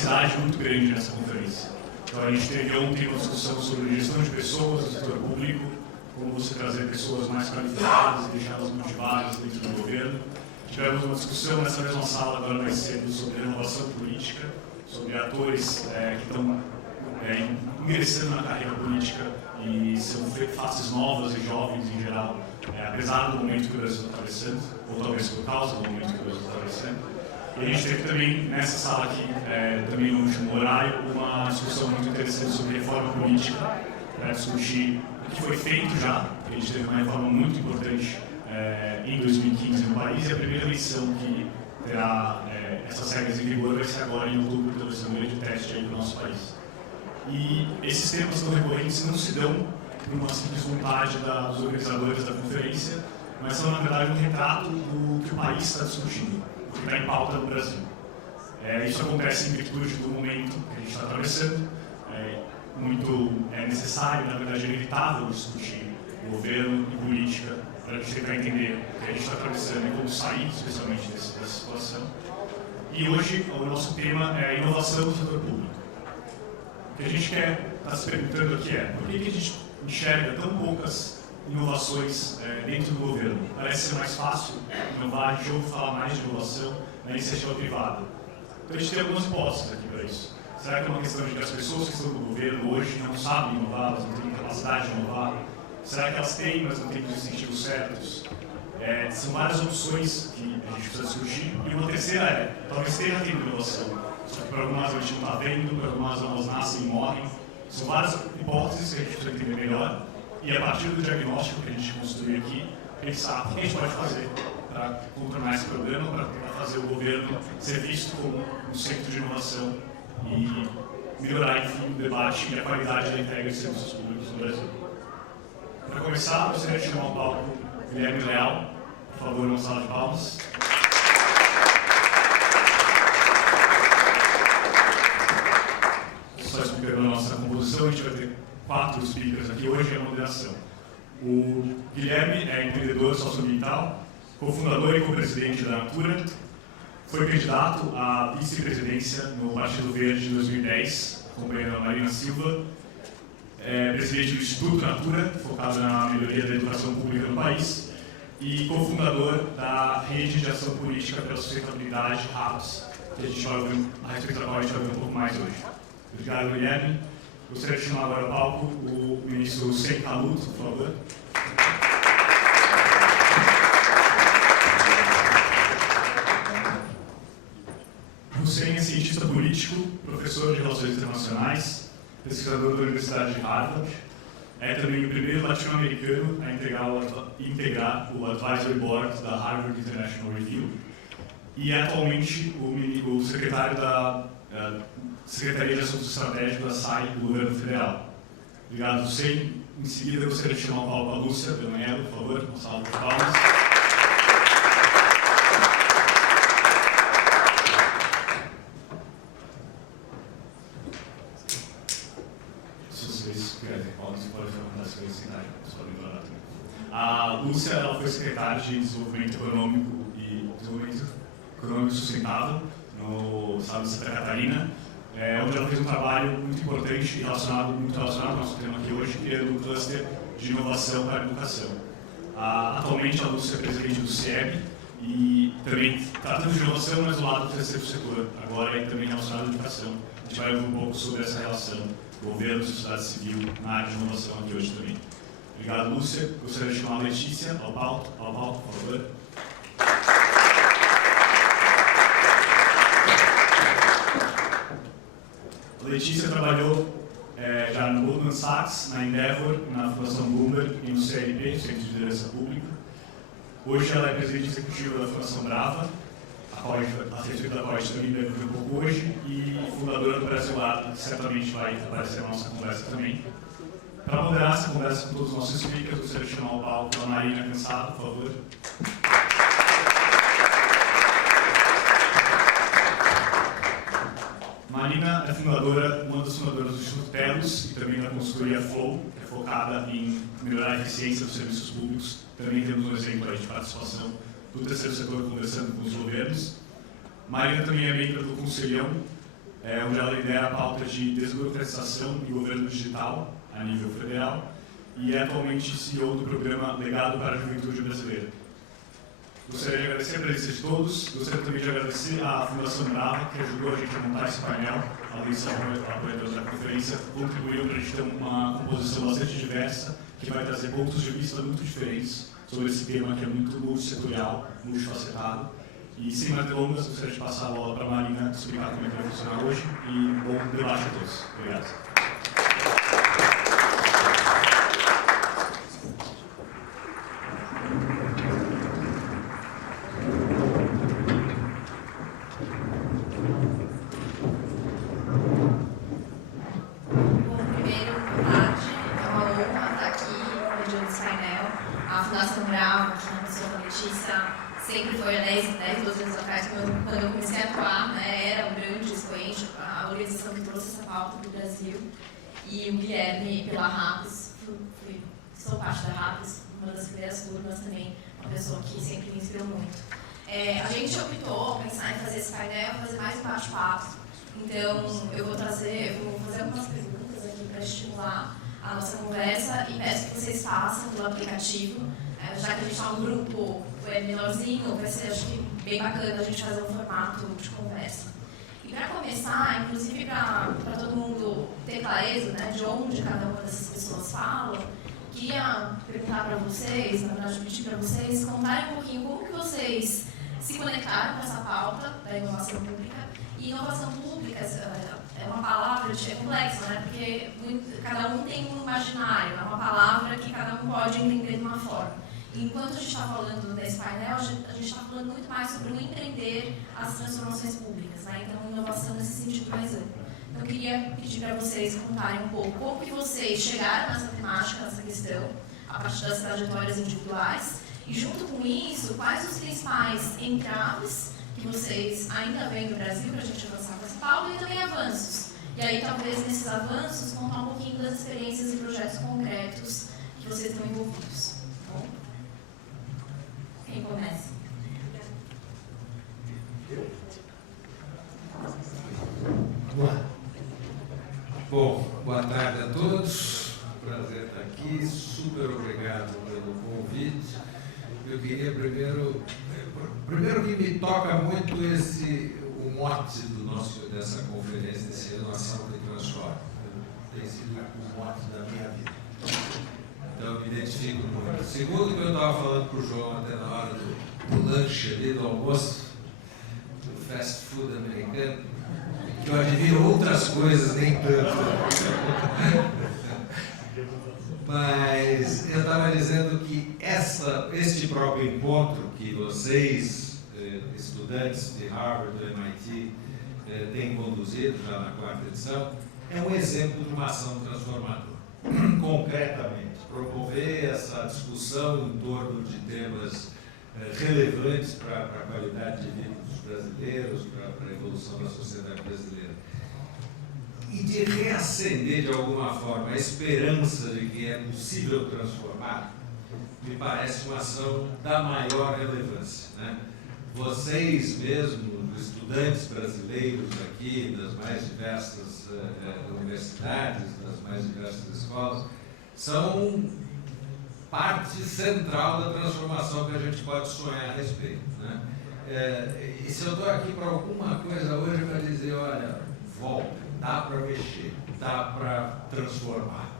diversidade muito grande nessa conferência. Então, a gente teve ontem uma discussão sobre gestão de pessoas no setor público, como você trazer pessoas mais qualificadas e deixá-las motivadas dentro do governo. Tivemos uma discussão nessa mesma sala, agora mais cedo, sobre renovação política, sobre atores que estão ingressando na carreira política e são faces novas e jovens em geral, apesar do momento que o Brasil está atravessando, ou talvez por causa do momento que o Brasil está atravessando. E a gente teve também, nessa sala aqui, também no último horário, uma discussão muito interessante sobre reforma política, para discutir o que foi feito já. A gente teve uma reforma muito importante em 2015 no país, e a primeira eleição que terá essas regras em vigor vai ser agora em outubro, então vai ser um grande teste aí para o nosso país. E esses temas tão recorrentes não se dão por uma simples vontade dos organizadores da conferência, mas são, na verdade, um retrato do que o país está discutindo, do que está em pauta no Brasil. Isso acontece em virtude do momento que a gente está atravessando. É necessário, na verdade, é inevitável discutir governo e política para a gente tentar entender o que a gente está atravessando e como sair, especialmente, dessa situação. E hoje, o nosso tema é inovação no setor público. O que a gente quer estar se perguntando aqui é por que a gente enxerga tão poucas inovações dentro do governo? Parece ser mais fácil inovar, a gente ouve falar mais de inovação na iniciativa privada. Então a gente tem algumas hipóteses aqui para isso. Será que é uma questão de que as pessoas que estão no governo hoje não sabem inovar, elas não têm capacidade de inovar? Será que elas têm, mas não têm os incentivos certos? São várias opções que a gente precisa discutir. E uma terceira talvez tenha tendo inovação. Só que para algumas a gente não está vendo, para algumas elas nascem e morrem. São várias hipóteses que a gente precisa entender melhor. E a partir do diagnóstico que a gente construiu aqui, pensar o que a gente pode fazer para contornar esse problema, para tentar fazer o governo ser visto como um centro de inovação e melhorar, enfim, o debate e a qualidade da entrega de serviços públicos no Brasil. Para começar, eu gostaria de chamar ao palco o Guilherme Leal. Por favor, uma salva de palmas. Só explicando a nossa composição, a gente vai ter 4 speakers aqui hoje, é a moderação. O Guilherme é empreendedor socioambiental, cofundador e co-presidente da Natura, foi candidato à vice-presidência no Partido Verde em 2010, acompanhando a Marina Silva, presidente do Instituto Natura, focado na melhoria da educação pública no país, e cofundador da Rede de Ação Política pela Sustentabilidade, RAPS, que a gente vai ouvir, a respeito da qual a gente vai ouvir um pouco mais hoje. Obrigado, Guilherme. Gostaria de chamar agora ao palco o ministro Hussein Khallout, por favor. Hussein é cientista político, professor de Relações Internacionais, pesquisador da Universidade de Harvard. É também o primeiro latino-americano a integrar o Advisory Board da Harvard International Review e é atualmente o secretário da Secretaria de Assuntos Estratégicos da SAI do Governo Federal. Obrigado, Hussein. Em seguida, eu gostaria de chamar o palco a Lúcia Belmanello, por favor, uma salva de palmas. A Lúcia ela foi secretária de Desenvolvimento Econômico e Desenvolvimento Econômico Sustentável no estado de Santa Catarina, onde ela fez um trabalho muito importante e muito relacionado ao nosso tema aqui hoje, criando um cluster de inovação para a educação. Atualmente a Lúcia é presidente do CIEB e também tratando de inovação, mas do lado do terceiro setor, agora é também relacionado à educação. A gente vai ouvir um pouco sobre essa relação governo e sociedade civil na área de inovação aqui hoje também. Obrigado, Lúcia. Gostaria de chamar a Letícia ao palco, por favor. A Letícia trabalhou já no Goldman Sachs, na Endeavor, na Fundação Bloomberg e no CLP, Centro de Liderança Pública. Hoje ela é presidente executiva da Fundação Brava, a respeito da qual a gente também deve ver um pouco hoje, e fundadora do Brasil Lab, que certamente vai aparecer na nossa conversa também. Para moderar essa conversa com todos os nossos speakers, eu gostaria de chamar ao palco a Marina Cansado, por favor. Marina é uma das fundadoras do Instituto Telos e também da consultoria Flow, que é focada em melhorar a eficiência dos serviços públicos. Também temos um exemplo aí de participação do terceiro setor conversando com os governos. Marina também é membro do Conselhão onde ela lidera a pauta de desburocratização e governo digital a nível federal e é atualmente CEO do programa Legado para a Juventude Brasileira. Gostaria de agradecer a presença de todos, gostaria também de agradecer à Fundação Brava, que ajudou a gente a montar esse painel, além de ser apoiadora da conferência, contribuiu para a gente ter uma composição bastante diversa, que vai trazer pontos de vista muito diferentes sobre esse tema que é muito multissetorial, multifacetado. E sem mais delongas, gostaria de passar a bola para a Marina explicar como é que vai funcionar hoje e bom debate a todos. Obrigado. Sempre foi há 10, 12 anos atrás, quando eu comecei a atuar, né, era um grande expoente, a organização que trouxe essa pauta para o Brasil. E o Guilherme, pela RAPS, sou parte da RAPS, uma das primeiras turmas também, uma pessoa que sempre me inspirou muito. A gente optou pensar em fazer esse painel, fazer mais um bate-papo. Então, eu vou fazer algumas perguntas aqui para estimular a nossa conversa e peço que vocês façam pelo aplicativo. Já que a gente está um grupo menorzinho, vai ser, acho que, bem bacana a gente fazer um formato de conversa. E para começar, inclusive para todo mundo ter clareza, né, de onde cada uma dessas pessoas fala, queria perguntar para vocês, na verdade pedir para vocês contarem um pouquinho como que vocês se conectaram com essa pauta da inovação pública. E inovação pública é uma palavra complexa, né, porque cada um tem um imaginário, é uma palavra que cada um pode entender de uma forma. Enquanto a gente está falando desse painel, a gente está falando muito mais sobre o empreender as transformações públicas, né? Então, inovação nesse sentido mais amplo. Então, eu queria pedir para vocês contarem um pouco como que vocês chegaram nessa temática, nessa questão, a partir das trajetórias individuais, e junto com isso, quais os principais entraves que vocês ainda veem do Brasil para a gente avançar com essa pauta e também avanços. E aí, talvez, nesses avanços, contar um pouquinho das experiências e projetos concretos que vocês estão envolvidos. Bom? Quem começa? Vamos lá. Bom, boa tarde a todos. Prazer estar aqui. Super obrigado pelo convite. Eu queria primeiro que me toca muito o mote dessa conferência, desse Inovação que Transforma. Tem sido o mote da minha vida. Então, eu me identifico muito. Segundo, que eu estava falando para o João até na hora do lanche ali, do almoço, do fast food americano, que eu admiro outras coisas, nem tanto. Mas eu estava dizendo que este próprio encontro que vocês, estudantes de Harvard, do MIT, têm conduzido já na 4ª edição, é um exemplo de uma ação transformadora. Concretamente, promover essa discussão em torno de temas relevantes para a qualidade de vida dos brasileiros, para a evolução da sociedade brasileira. E de reacender, de alguma forma, a esperança de que é possível transformar, me parece uma ação da maior relevância, né? Vocês mesmos, estudantes brasileiros aqui, das mais diversas universidades, das mais diversas escolas, são parte central da transformação que a gente pode sonhar a respeito, né? E se eu estou aqui para alguma coisa hoje, para dizer, olha, volta, dá para mexer, dá para transformar.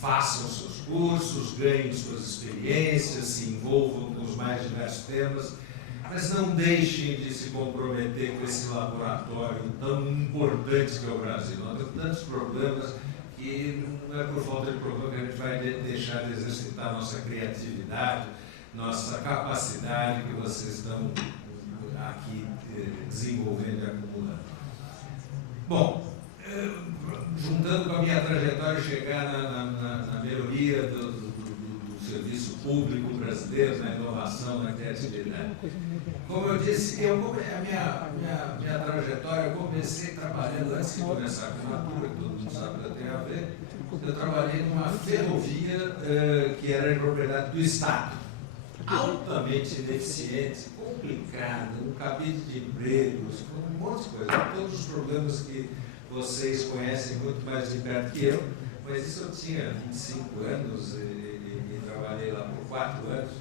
Façam seus cursos, ganhem suas experiências, se envolvam com os mais diversos temas, mas não deixem de se comprometer com esse laboratório tão importante que é o Brasil. Nós temos tantos problemas que não é por falta de problema que a gente vai deixar de exercitar nossa criatividade, nossa capacidade que vocês estão aqui desenvolvendo e acumulando. Bom, juntando com a minha trajetória, chegar na melhoria do serviço público brasileiro, na inovação, na criatividade. Como eu disse, a minha trajetória, eu comecei trabalhando, antes de começar a formatura, que todo mundo sabe que tem a ver, eu trabalhei numa ferrovia que era de propriedade do Estado. altamente ineficiente, complicada, um cabide de empregos, com um monte de coisa, todos os problemas que vocês conhecem muito mais de perto que eu, mas isso eu tinha 25 anos e trabalhei lá por 4 anos.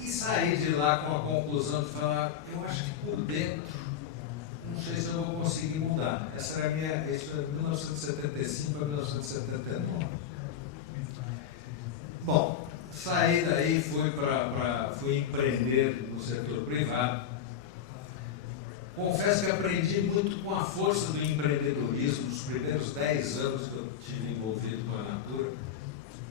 E saí de lá com a conclusão de falar, eu acho que por dentro, não sei se eu vou conseguir mudar. Essa era a minha, isso foi de 1975 a 1979. Bom, saí daí, fui empreender no setor privado. Confesso que aprendi muito com a força do empreendedorismo nos primeiros 10 anos que eu estive envolvido com a Natura.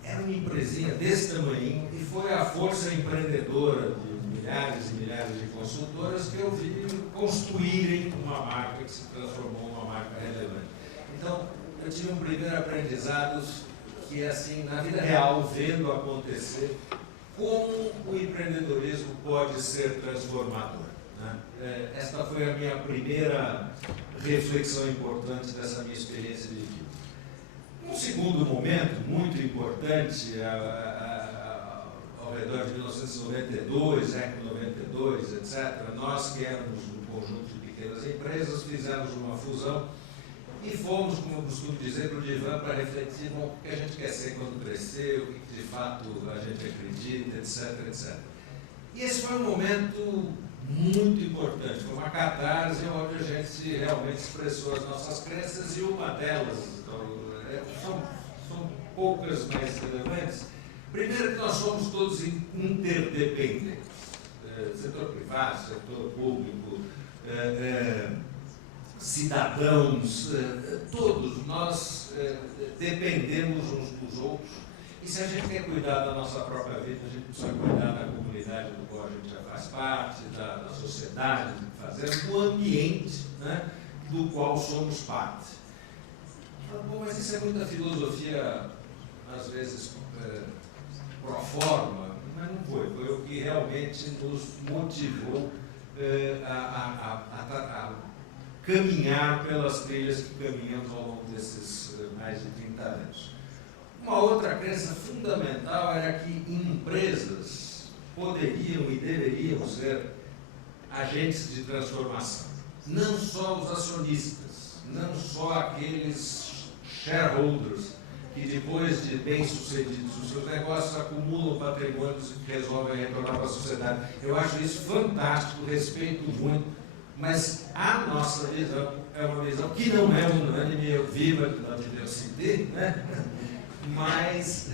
Era uma empresinha desse tamanho e foi a força empreendedora de milhares e milhares de consultoras que eu vi construírem uma marca que se transformou numa marca relevante. Então, eu tive um primeiro aprendizado que é assim, na vida real, vendo acontecer, como o empreendedorismo pode ser transformador. Né? Esta foi a minha primeira reflexão importante dessa minha experiência de vida. Um segundo momento muito importante, ao redor de 1992, ECO 92, etc., nós que éramos um conjunto de pequenas empresas, fizemos uma fusão e fomos, como eu costumo dizer, para o divã para refletir o que a gente quer ser quando crescer, o que de fato a gente acredita, etc., etc. E esse foi um momento muito importante, foi uma catarse onde a gente realmente expressou as nossas crenças e uma delas, são poucas mais relevantes. Primeiro que nós somos todos interdependentes, setor privado, setor público, cidadãos, todos nós dependemos uns dos outros e se a gente quer cuidar da nossa própria vida, a gente precisa cuidar da comunidade do qual a gente já faz parte, da sociedade, do ambiente, né, do qual somos parte. Bom, mas isso é muita filosofia, às vezes, pro forma, mas não foi. Foi o que realmente nos motivou a caminhar pelas trilhas que caminhamos ao longo desses mais de 30 anos. Uma outra crença fundamental era que empresas poderiam e deveriam ser agentes de transformação. Não só os acionistas, não só aqueles shareholders que depois de bem-sucedidos nos seus negócios acumulam patrimônios e resolvem retornar para a sociedade. Eu acho isso fantástico, respeito muito, mas a nossa visão é uma visão que não é unânime, eu vivo na diversidade, né? Mas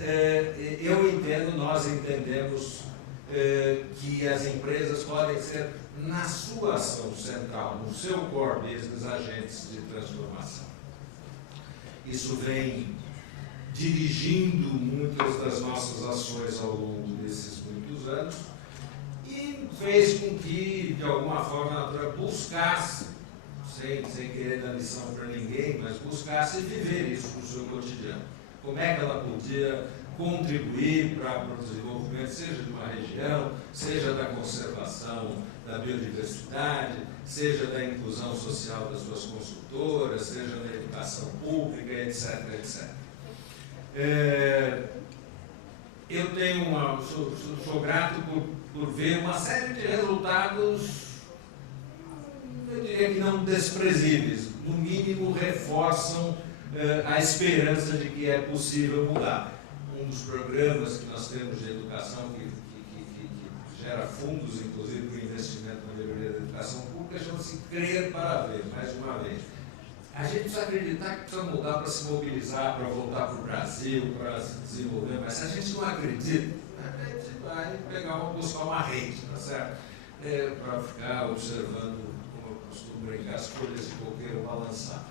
eu entendo, nós entendemos que as empresas podem ser, na sua ação central, no seu core business, agentes de transformação. Isso vem dirigindo muitas das nossas ações ao longo desses muitos anos e fez com que, de alguma forma, a Natura buscasse, sem querer dar lição para ninguém, mas buscasse viver isso no seu cotidiano. Como é que ela podia contribuir para o desenvolvimento, seja de uma região, seja da conservação da biodiversidade, seja da inclusão social das suas consultoras, seja da educação pública, etc., etc. Eu tenho sou grato por ver uma série de resultados, eu diria que não desprezíveis, no mínimo reforçam a esperança de que é possível mudar. Um dos programas que nós temos de educação que gera fundos, inclusive, para o investimento na melhoria da educação pública, chama-se Crer para Ver, mais uma vez. A gente precisa acreditar que precisa mudar para se mobilizar, para voltar para o Brasil, para se desenvolver, mas se a gente não acredita, a gente vai buscar uma rede, tá certo? Para ficar observando, como eu costumo brincar, as folhas de coqueiro balançar.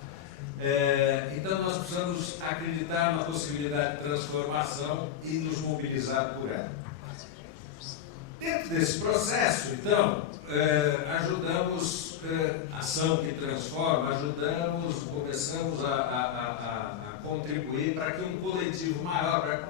Então nós precisamos acreditar na possibilidade de transformação e nos mobilizar por ela. Dentro desse processo, então, ajudamos ação que transforma, começamos a contribuir para que um coletivo maior, para que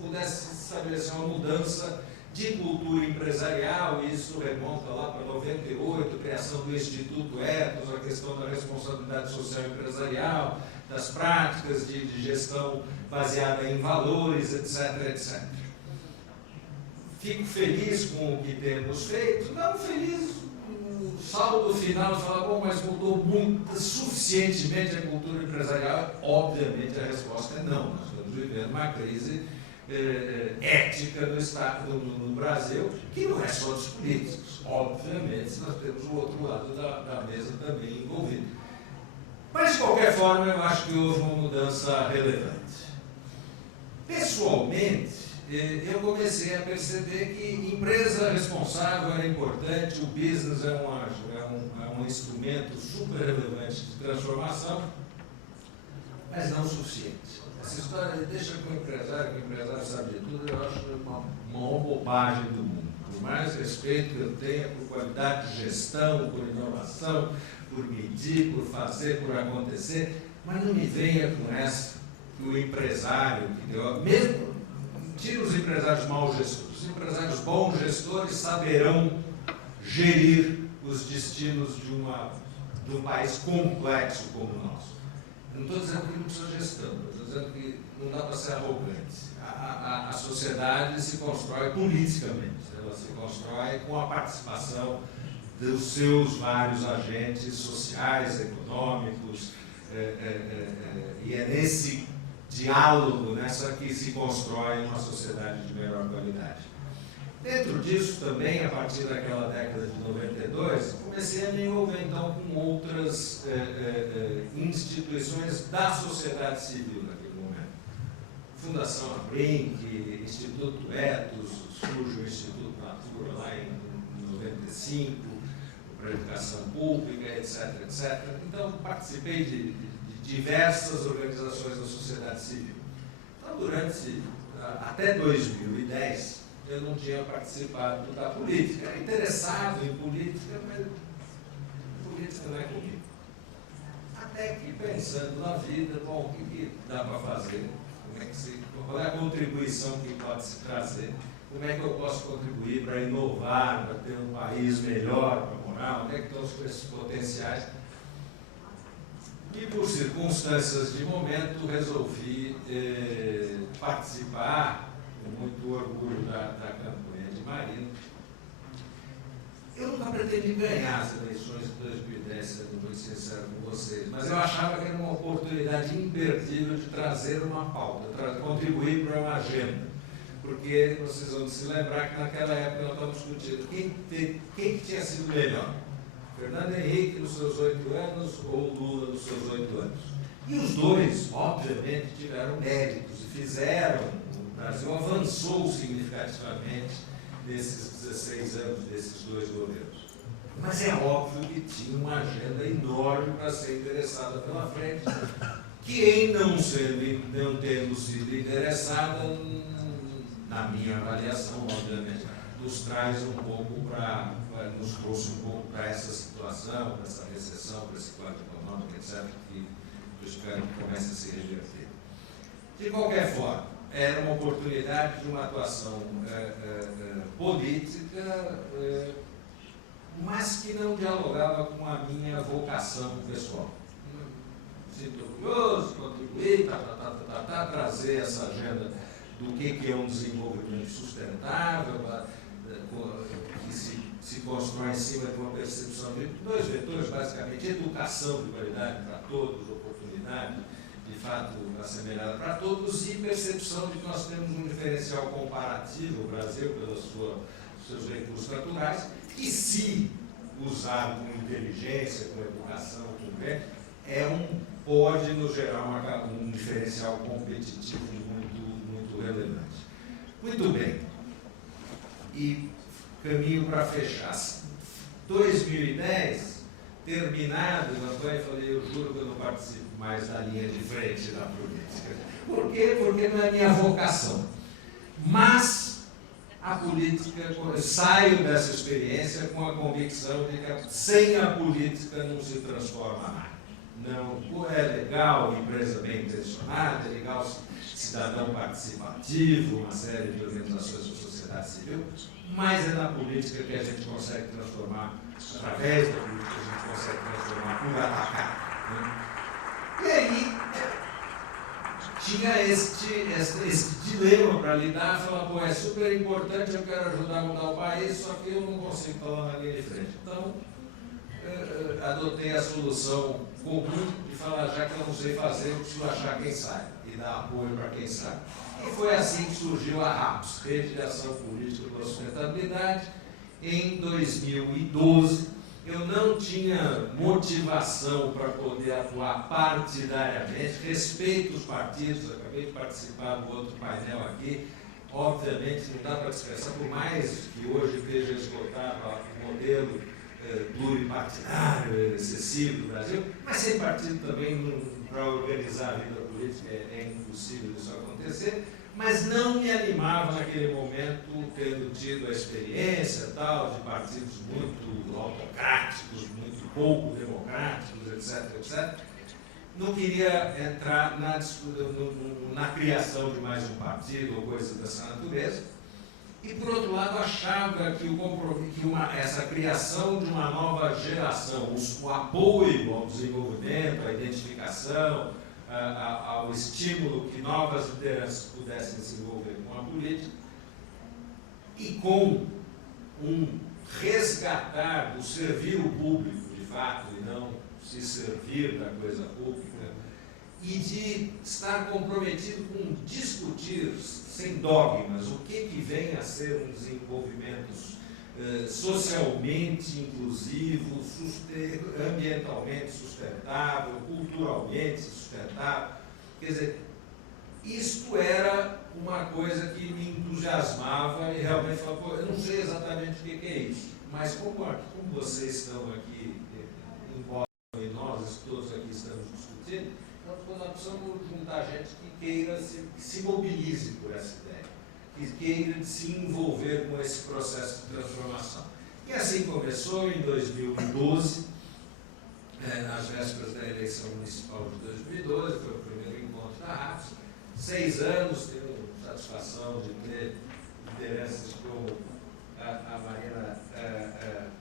pudesse estabelecer uma mudança de cultura empresarial, e isso remonta lá para 98, criação do Instituto Ethos, a questão da responsabilidade social empresarial, das práticas de gestão baseada em valores, etc., etc. fico feliz com o que temos feito? Não, feliz. O saldo final fala, bom, mas mudou muito, suficientemente a cultura empresarial? Obviamente a resposta é não. Nós estamos vivendo uma crise ética no Estado, no Brasil, que não é só dos políticos. Obviamente, nós temos o outro lado da mesa também envolvido. Mas, de qualquer forma, eu acho que houve uma mudança relevante. Pessoalmente, eu comecei a perceber que empresa responsável era importante, o business é um instrumento super relevante de transformação, mas não o suficiente. Essa história de deixa com o empresário sabe de tudo, eu acho uma maior bobagem do mundo. Por mais respeito que eu tenha por qualidade de gestão, por inovação, por medir, por fazer, por acontecer, mas não me venha com essa que o empresário, mesmo tira os empresários mau gestores, os empresários bons gestores saberão gerir os destinos de um país complexo como o nosso. Eu não estou dizendo que não precisa gestão, estou dizendo que não dá para ser arrogante. A sociedade se constrói politicamente, ela se constrói com a participação dos seus vários agentes sociais, econômicos, e é nesse diálogo, nessa que se constrói uma sociedade de melhor qualidade. Dentro disso também, a partir daquela década de 92, comecei a me envolver então com outras instituições da sociedade civil naquele momento. Fundação Abrinq, Instituto Etos, surge o Instituto Natura lá em 95, para a educação pública, etc, etc. Então, participei de diversas organizações da sociedade civil. Então, até 2010, eu não tinha participado da política. Era interessado em política, mas política não é comigo. Até que, pensando na vida, bom, o que dá para fazer? Qual é a contribuição que pode se trazer? Como é que eu posso contribuir para inovar, para ter um país melhor para morar? Onde é que estão esses potenciais? E, por circunstâncias de momento, resolvi participar, com muito orgulho, da campanha de Marina. Eu nunca pretendi ganhar as eleições de 2010, sendo muito sincero com vocês, mas eu achava que era uma oportunidade imperdível de trazer uma pauta, contribuir para uma agenda. Porque vocês vão se lembrar que naquela época nós estávamos discutindo quem tinha sido melhor. Fernando Henrique nos seus 8 anos ou Lula nos seus 8 anos. E os dois, obviamente, tiveram méritos e fizeram, o Brasil avançou significativamente nesses 16 anos desses dois governos. Mas é óbvio que tinha uma agenda enorme para ser endereçada pela frente, que em não tendo sido endereçada, na minha avaliação, obviamente, nos trouxe um pouco para essa situação, para essa recessão, para esse quadro econômico, etc., que eu espero que comece a se reverter. De qualquer forma, era uma oportunidade de uma atuação política, mas que não dialogava com a minha vocação pessoal. Sinto orgulhoso, contribuir, trazer essa agenda do que é um desenvolvimento sustentável, que se constrói em cima de uma percepção de dois vetores, basicamente, educação de qualidade para todos, oportunidade, de fato, assemelhada para todos, e percepção de que nós temos um diferencial comparativo, o Brasil, pelos seus recursos naturais, que se usado com inteligência, com educação, com crédito, pode nos gerar um diferencial competitivo muito relevante. Muito bem. E caminho para fechar. 2010, terminado a campanha, falei, eu juro que eu não participo mais da linha de frente da política. Por quê? Porque não é minha vocação. Mas a política, eu saio dessa experiência com a convicção de que sem a política não se transforma nada. Não, é legal empresa bem intencionada, é legal cidadão participativo, uma série de organizações da sociedade civil, mas é na política que a gente consegue transformar, através da política a gente consegue transformar por atacar. Né? E aí tinha esse dilema para lidar, falar, pô, é super importante, eu quero ajudar a mudar o país, só que eu não consigo estar lá na linha de frente. Então, adotei a solução comum de falar, já que eu não sei fazer, eu preciso achar quem sabe e dar apoio para quem sabe. E foi assim que surgiu a RAPS, Rede de Ação Política pela Sustentabilidade. Em 2012, eu não tinha motivação para poder atuar partidariamente, respeito os partidos, acabei de participar do outro painel aqui, obviamente não dá para dispersar, por mais que hoje esteja esgotado o modelo pluripartidário, excessivo do Brasil, mas sem partido também, para organizar a vida política, é impossível isso acontecer, mas não me animava naquele momento, tendo tido a experiência tal, de partidos muito autocráticos, muito pouco democráticos, etc., etc. Não queria entrar na criação de mais um partido ou coisa dessa natureza. E, por outro lado, achava que essa criação de uma nova geração, o apoio ao desenvolvimento, à identificação, ao estímulo que novas lideranças pudessem se envolver com a política, e com um resgatar do servir o público, de fato, e não se servir da coisa pública, e de estar comprometido com discutir, sem dogmas, o que vem a ser um desenvolvimento socialmente inclusivo, ambientalmente sustentável, culturalmente sustentável. Quer dizer, isto era uma coisa que me entusiasmava e realmente falava, pô, eu não sei exatamente o que é isso, mas como vocês estão aqui, embora nós todos aqui estamos discutindo, então nós precisamos juntar gente que queira, que se mobilize por essa ideia, que queira se envolver com esse processo de transformação. E assim começou em 2012, nas vésperas da eleição municipal de 2012, foi o primeiro encontro da RAPS. 6 anos, tenho satisfação de ter lideranças como a Marina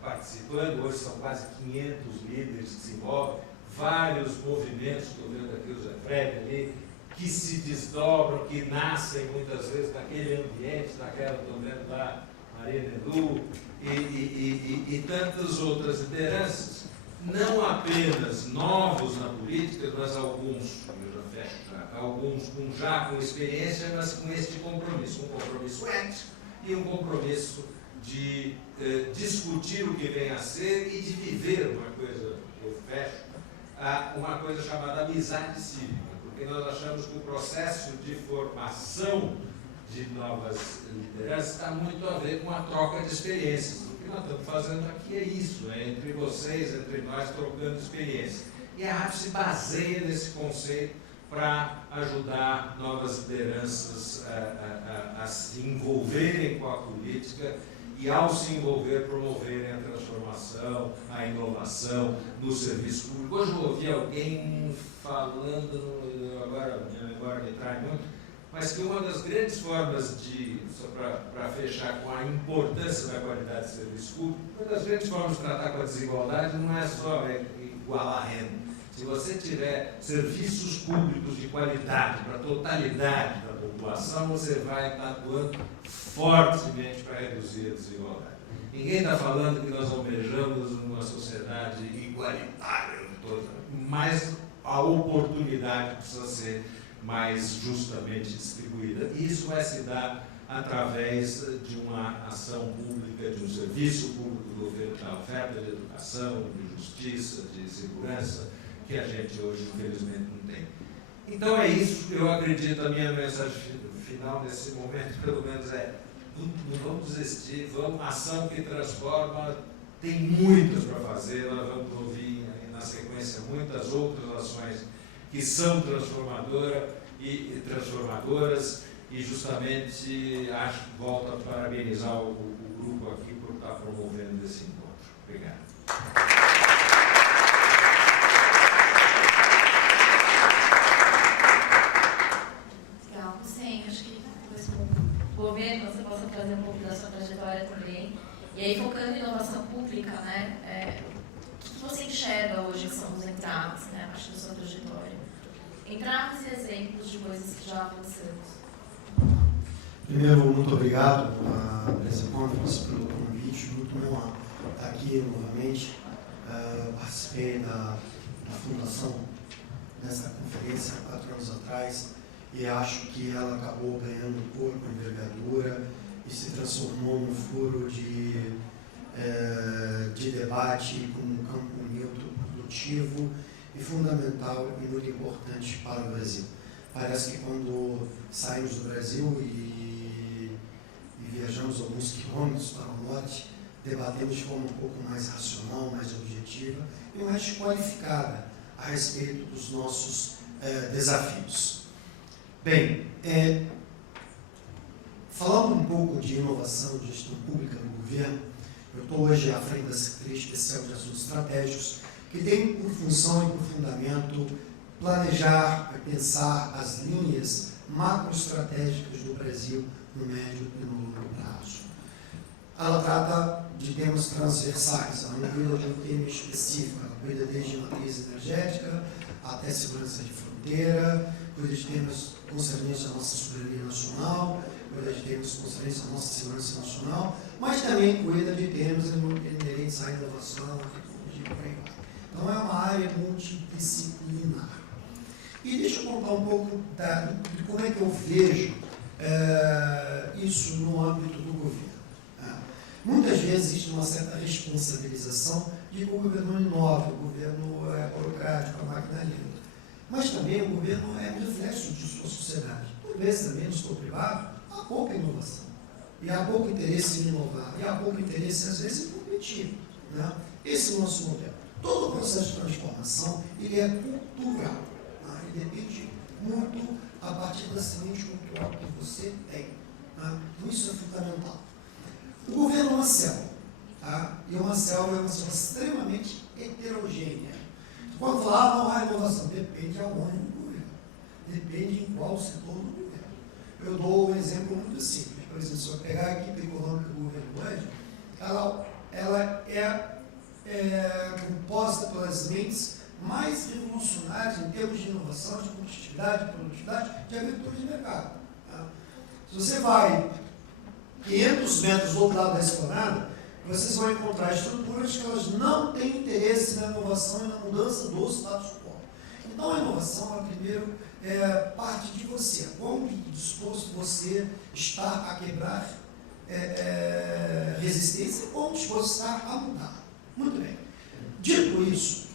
participando, hoje são quase 500 líderes que se envolvem, vários movimentos, estou vendo aqui o Zé Fred ali, que se desdobram, que nascem muitas vezes naquele ambiente, naquela, estou vendo lá, Marina Edu, e tantas outras lideranças, não apenas novos na política, mas alguns, eu já fecho já, alguns com experiência, mas com este compromisso, um compromisso ético e um compromisso de discutir o que vem a ser e de viver uma coisa, eu fecho, uma coisa chamada amizade cívica, porque nós achamos que o processo de formação de novas lideranças está muito a ver com a troca de experiências. O que nós estamos fazendo aqui é isso, entre vocês, entre nós, trocando experiências. E a RAPS se baseia nesse conceito para ajudar novas lideranças a se envolverem com a política e, ao se envolver, promoverem a transformação, a inovação no serviço público. Hoje eu ouvi alguém falando, agora a minha memória me trai muito, mas que uma das grandes formas de, só para fechar com a importância da qualidade de serviço público, uma das grandes formas de tratar com a desigualdade não é só igualar a renda. Se você tiver serviços públicos de qualidade para a totalidade da população, você vai estar atuando fortemente para reduzir a desigualdade. Ninguém está falando que nós almejamos uma sociedade igualitária toda, mas a oportunidade precisa ser mais justamente distribuída. E isso vai se dar através de uma ação pública, de um serviço público do governo, da oferta de educação, de justiça, de segurança, que a gente hoje, infelizmente, não tem. Então é isso, eu acredito, a minha mensagem final nesse momento, pelo menos, não vamos desistir, vamos, ação que transforma, tem muitas para fazer, nós vamos ouvir na sequência muitas outras ações que são transformadoras e justamente volto a parabenizar o grupo aqui por estar promovendo esse encontro. Obrigado. Legal, Hussein, acho que depois com o governo você possa trazer um pouco da sua trajetória também. E aí, focando em inovação pública, né, o que você enxerga hoje que são os entraves, né, a partir da sua trajetória? Entraves e exemplos de coisas que já avançamos. Primeiro, muito obrigado à Press Conference pelo convite, muito bom estar aqui novamente. Participei da fundação dessa conferência há 4 anos atrás e acho que ela acabou ganhando corpo, envergadura e se transformou num furo de debate com um campo neutro, produtivo e fundamental e muito importante para o Brasil. Parece que quando saímos do Brasil e viajamos alguns quilômetros para o norte, debatemos de forma um pouco mais racional, mais objetiva e mais qualificada a respeito dos nossos desafios. Bem, falando um pouco de inovação e gestão pública no governo, eu estou hoje à frente da Secretaria Especial de Assuntos Estratégicos, que tem por função e por fundamento planejar e pensar as linhas macroestratégicas do Brasil no médio e no longo prazo. Ela trata de temas transversais, ela não cuida de um tema específico, ela cuida desde matriz energética até segurança de fronteira, cuida de temas concernentes à nossa soberania nacional, cuida de temas concernentes à nossa segurança nacional, mas também cuida de temas inerentes à inovação, à tecnologia e por aí vai. Então é uma área multidisciplinar. E deixa eu contar um pouco de como é que eu vejo isso no âmbito do governo. Muitas vezes existe uma certa responsabilização de que o governo inova, o governo é burocrático, a máquina lenta. Mas também o governo é um reflexo disso na sociedade. Por vezes também no setor privado há pouca inovação. E há pouco interesse em inovar. E há pouco interesse, às vezes, em competir. Né? Esse é o nosso modelo. Todo o processo de transformação ele é cultural. Né? Ele depende muito a partir da semente cultural que você tem. Né? Então isso é fundamental. O governo é uma selva. Tá? E uma selva é uma selva extremamente heterogênea. Quando falar, não há inovação, depende aonde do governo. Depende em qual setor do governo. Eu dou um exemplo muito simples. Por exemplo, se eu pegar a equipe econômica do governo hoje, ela é composta pelas mentes mais revolucionárias em termos de inovação, de competitividade, de produtividade, de abertura de mercado. Tá? Se você vai 500 metros do outro lado da esplanada, vocês vão encontrar estruturas que elas não têm interesse na inovação e na mudança do status quo. Então a inovação é primeiro parte de você. Quão disposto você está a quebrar resistência, quão disposto está a mudar. Muito bem. Dito isso,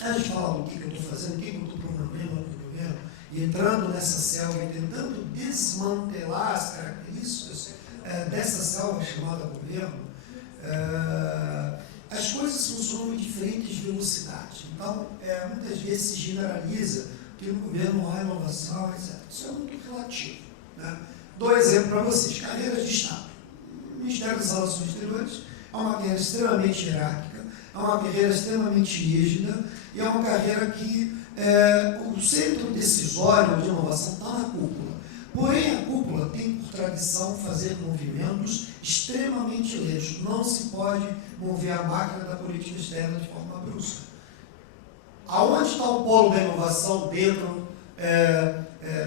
antes de falar do que eu estou fazendo, o que eu estou promovendo no governo, e entrando nessa selva e tentando desmantelar as características dessa selva chamada governo, as coisas funcionam em diferentes velocidades. Então, muitas vezes se generaliza que no governo não há inovação, etc. Isso é muito relativo. Né? Dou exemplo para vocês. Carreiras de Estado. O Ministério das Relações Exteriores é uma carreira extremamente hierárquica, é uma carreira extremamente rígida e é uma carreira que o centro decisório de inovação está na cúpula. Porém, a cúpula tem por tradição fazer movimentos extremamente lentos. Não se pode mover a máquina da política externa de forma brusca. Aonde está o polo da inovação dentro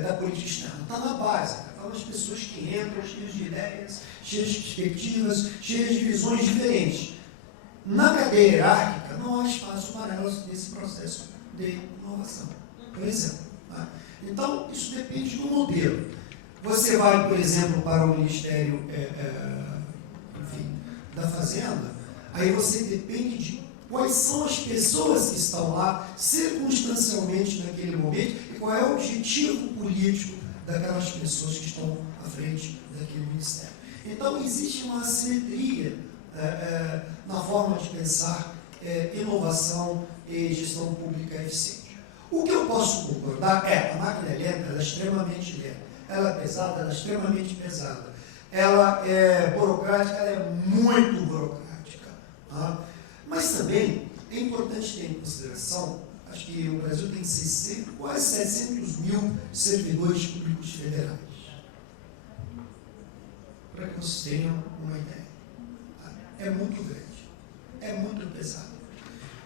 da política externa? Está na base, está nas pessoas que entram, cheias de ideias, cheias de perspectivas, cheias de visões diferentes. Na cadeia hierárquica, não há espaço para elas nesse processo de inovação, por exemplo. Tá? Então, isso depende do modelo. Você vai, por exemplo, para o Ministério da Fazenda, aí você depende de quais são as pessoas que estão lá circunstancialmente naquele momento e qual é o objetivo político daquelas pessoas que estão à frente daquele ministério. Então, existe uma assimetria na forma de pensar inovação e gestão pública eficiente. O que eu posso concordar a máquina é lenta, ela é extremamente lenta, ela é pesada, ela é extremamente pesada, ela é burocrática, ela é muito burocrática. Tá? Mas também é importante ter em consideração, acho que o Brasil tem quase 700 mil servidores públicos federais. Para que vocês tenham uma ideia. É muito grande, é muito pesado.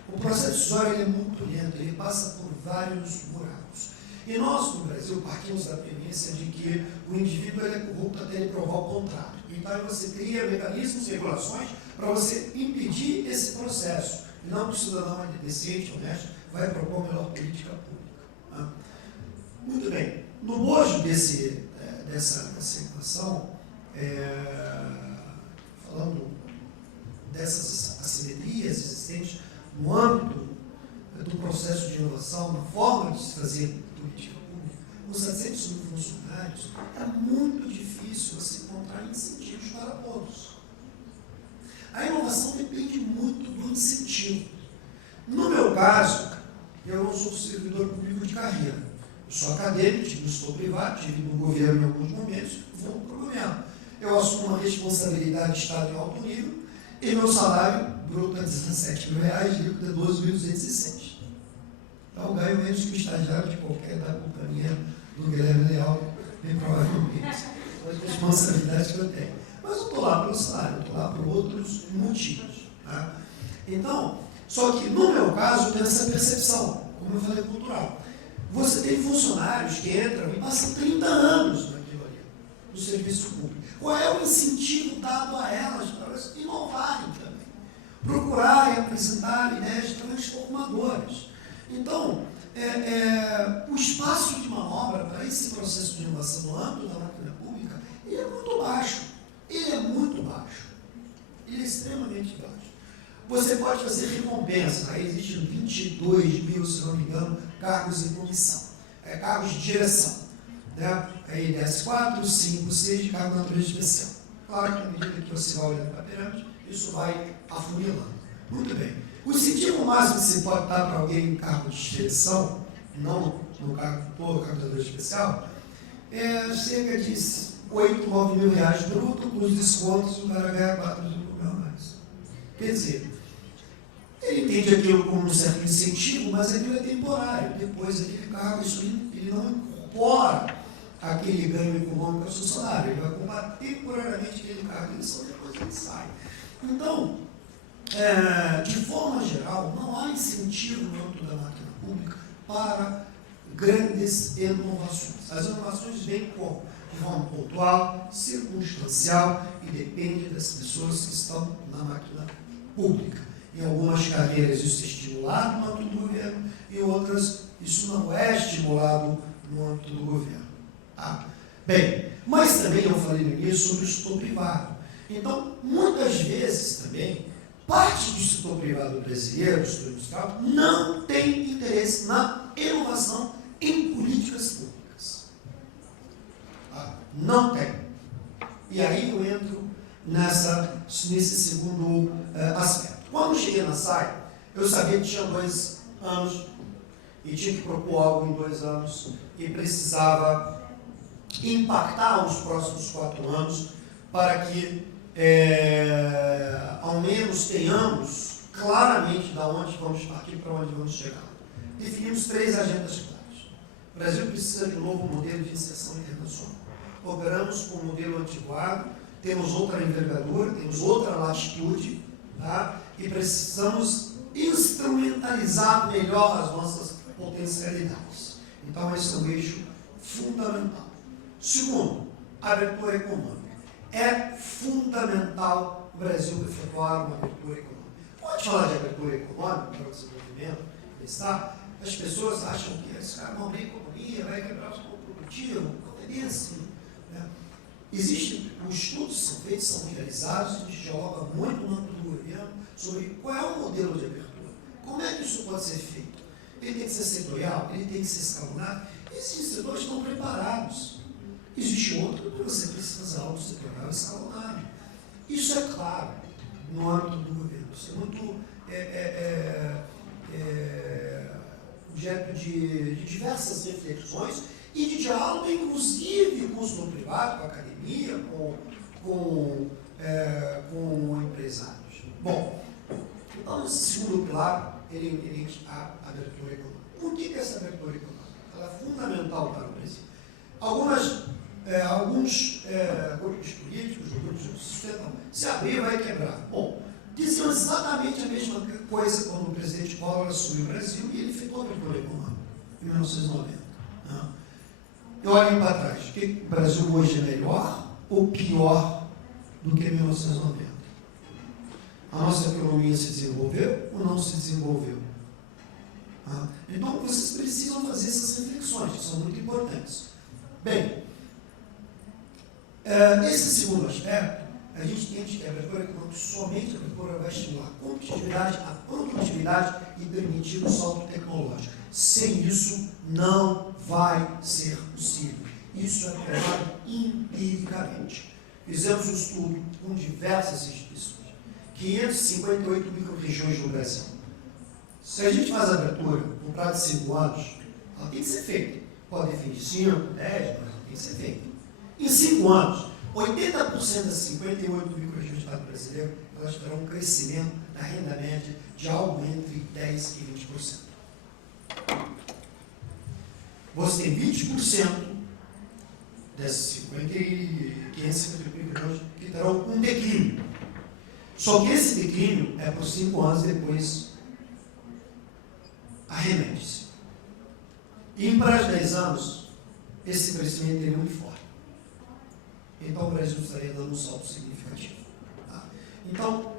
O processo decisório é muito lento, ele passa por vários buracos. E nós, no Brasil, partimos da premissa de que o indivíduo é corrupto até ele provar o contrário. Então, você cria mecanismos e regulações para você impedir esse processo. E não que o cidadão é decente, honesto, vai propor a melhor política pública. Muito bem. No bojo dessa equação, falando dessas assimetrias existentes no âmbito do processo de inovação, na forma de se fazer política pública, os 700 mil funcionários, é muito difícil você encontrar incentivos para todos. A inovação depende muito do incentivo. No meu caso, eu não sou servidor público de carreira. Eu sou acadêmico, tive no setor privado, tive no governo em alguns momentos, vou para o governo. Eu assumo uma responsabilidade de Estado em alto nível e meu salário bruto é R$17 mil, líquido é 12.206. Então, eu ganho menos que o estagiário de qualquer da companhia do Guilherme Leal, bem provavelmente. São as responsabilidades que eu tenho. Mas eu estou lá pelo salário, eu estou lá por outros motivos. Tá? Então, só que no meu caso, eu tenho essa percepção, como eu falei, cultural. Você tem funcionários que entram e passam 30 anos naquilo ali, no serviço público. Qual é o incentivo dado a elas para elas inovarem também? Procurarem apresentar ideias transformadoras. Então, o espaço de manobra para esse processo de inovação no âmbito da máquina pública, ele é muito baixo. Ele é muito baixo. Ele é extremamente baixo. Você pode fazer recompensa. Aí existem 22 mil, se não me engano, cargos em comissão. Cargos de direção. Né? Aí desce 4, 5, 6 de cargo de natureza especial. Claro que à medida que você vai olhando para a pirâmide, isso vai afunilando. Muito bem. O incentivo máximo que você pode dar para alguém em cargo de direção, não no cargo todo, cargo de natureza especial, é cerca de 8, 9 mil reais bruto, com os descontos, o cara ganha 4 mil a mais. Quer dizer, ele entende aquilo como um certo incentivo, mas aquilo é temporário. Depois, aquele cargo, ele não incorpora aquele ganho econômico ao seu salário. Ele vai ocupar temporariamente aquele cargo e depois ele sai. Então, de forma geral, não há incentivo no âmbito da máquina pública para grandes inovações. As inovações vêm de forma pontual, circunstancial e depende das pessoas que estão na máquina pública. Em algumas carreiras isso é estimulado no âmbito do governo, em outras isso não é estimulado no âmbito do governo. Bem, mas também eu falei no início sobre o setor privado. Então, muitas vezes também, parte do setor privado brasileiro, do setor industrial, não tem interesse na inovação em políticas públicas. Não tem. E aí eu entro nesse segundo aspecto. Quando eu cheguei na SAI, eu sabia que tinha 2 anos e tinha que propor algo em 2 anos e precisava impactar os próximos 4 anos para que ao menos tenhamos claramente de onde vamos partir para onde vamos chegar. Definimos 3 agendas claras. O Brasil precisa de um novo modelo de inserção internacional. Operamos com o modelo antiguado, temos outra envergadura, temos outra latitude, tá? E precisamos instrumentalizar melhor as nossas potencialidades. Então, esse é um eixo fundamental. Segundo, a abertura econômica. É fundamental o Brasil efetuar uma abertura econômica. Pode falar de abertura econômica para o desenvolvimento, as pessoas acham que esse cara não abrir a economia, vai quebrar o setor produtivo, não é bem assim. Né? Existem, os estudos são feitos, são realizados, a gente dialoga muito no âmbito do governo sobre qual é o modelo de abertura, como é que isso pode ser feito. Ele tem que ser setorial, ele tem que ser escalonado. Existem setores que estão preparados. Existe outro que você precisa fazer algo setorial e escalonado. Isso é claro no âmbito do governo. Isso é muito objeto de diversas reflexões e de diálogo, inclusive com o setor privado, com a academia, com empresários. Bom, então esse segundo pilar, ele a abertura econômica. Por que essa abertura econômica? Ela é fundamental para o Brasil. Alguns grupos políticos, grupos que sustentam, se abrir vai quebrar. Bom, diziam exatamente a mesma coisa quando o presidente Collor assumiu o Brasil e ele efetuou a abertura econômica, em 1990. Eu olho para trás. O Brasil hoje é melhor ou pior do que em 1990? A nossa economia se desenvolveu ou não se desenvolveu? Então, vocês precisam fazer essas reflexões, que são muito importantes. Bem, esse segundo aspecto, a gente entende que a abertura econômica, somente a abertura vai estimular a produtividade e permitir o salto tecnológico. Sem isso, não vai ser possível. Isso é provado empiricamente. Fizemos um estudo com diversas instituições, 558 micro-regiões no Brasil. Se a gente faz a abertura por prazo de 5 anos, ela tem que ser feita. Pode definir 5, 10, mas ela tem que ser feita. Em 5 anos, 80% das 58 micro-regiões do Estado brasileiro, elas terão um crescimento da renda média de algo entre 10% e 20%. Você tem 20% dessas 558 micro-regiões que terão um declínio. Só que esse declínio é por 5 anos depois arremete-se. E em prazo de 10 anos, esse crescimento seria muito forte. Então o Brasil estaria dando um salto significativo. Então,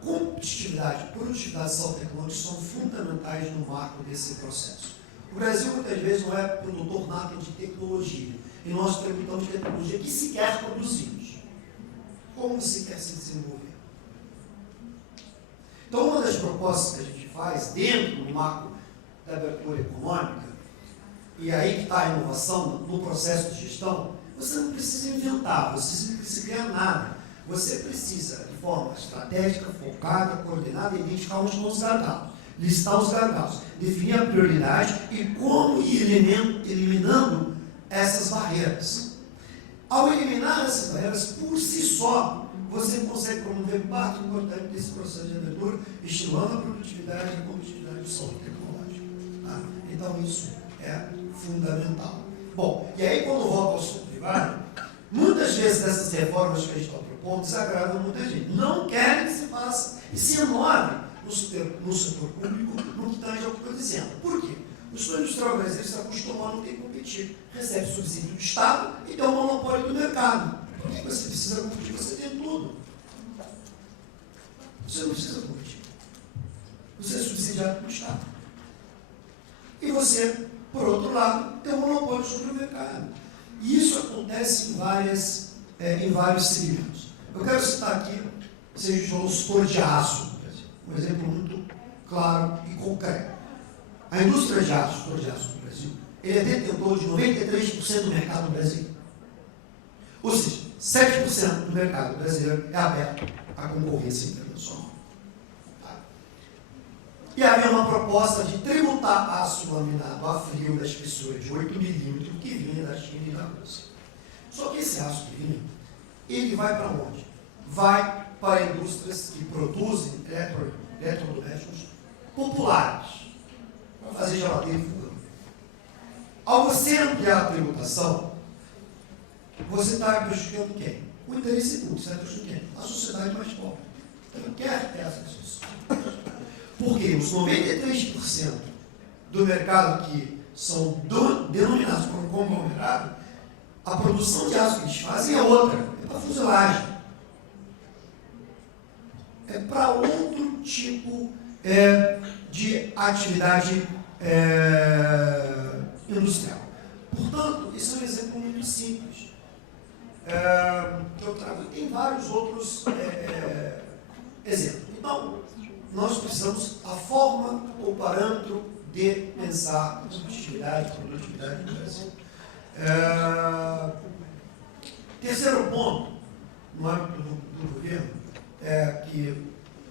competitividade, produtividade e salto econômico são fundamentais no marco desse processo. O Brasil, muitas vezes, não é produtor nato de tecnologia. E nós perguntamos de tecnologia que sequer produzimos. Como se quer se desenvolver? Então, uma das propostas que a gente faz, dentro do marco da abertura econômica, e aí que está a inovação no processo de gestão, você não precisa inventar, você não precisa criar nada. Você precisa, de forma estratégica, focada, coordenada, identificar onde estão os gargalos, listar os gargalos, definir a prioridade e como ir eliminando essas barreiras. Ao eliminar essas barreiras, por si só, você consegue promover parte importante desse processo de abertura, estimulando a produtividade, a competitividade e o salto tecnológico. Então, isso é fundamental. Bom, e aí, quando volta ao setor privado, muitas vezes dessas reformas que a gente está propondo desagradam muita gente. Não querem que se faça e se renove no setor público no que tange ao que estou dizendo. Por quê? O setor industrial brasileiro se acostumou a não ter que competir. Recebe subsídio do Estado e tem um monopólio do mercado. Por que você precisa competir? Você tem tudo. Você não precisa competir. Você é subsidiado pelo Estado. E você, por outro lado, tem um monopólio sobre o mercado. E isso acontece em vários segmentos. Eu quero citar aqui, se a gente falou, o setor de aço no Brasil. Um exemplo muito claro e concreto. A indústria de aço, o setor de aço no Brasil, ele é detentor de 93% do mercado no Brasil. Ou seja, 7% do mercado brasileiro é aberto à concorrência internacional. E havia uma proposta de tributar aço laminado a frio da espessura de 8 milímetros que vinha da China e da Rússia. Só que esse aço que vinha, ele vai para onde? Vai para indústrias que produzem eletrodomésticos populares, para fazer geladeira e fogão. Ao você ampliar a tributação, você está prejudicando quem? O interesse público, você está prejudicando quem? A sociedade mais pobre. Então, quer ter essa discussão. Porque os 93% do mercado que são denominados como conglomerado, a produção de aço que eles fazem é outra, é para fuselagem. É para outro tipo de atividade industrial. Portanto, isso é um exemplo muito simples que eu trago. E tem vários outros exemplos. Então, nós precisamos a forma ou parâmetro de pensar competitividade e produtividade no Brasil. Terceiro ponto, no âmbito do governo, que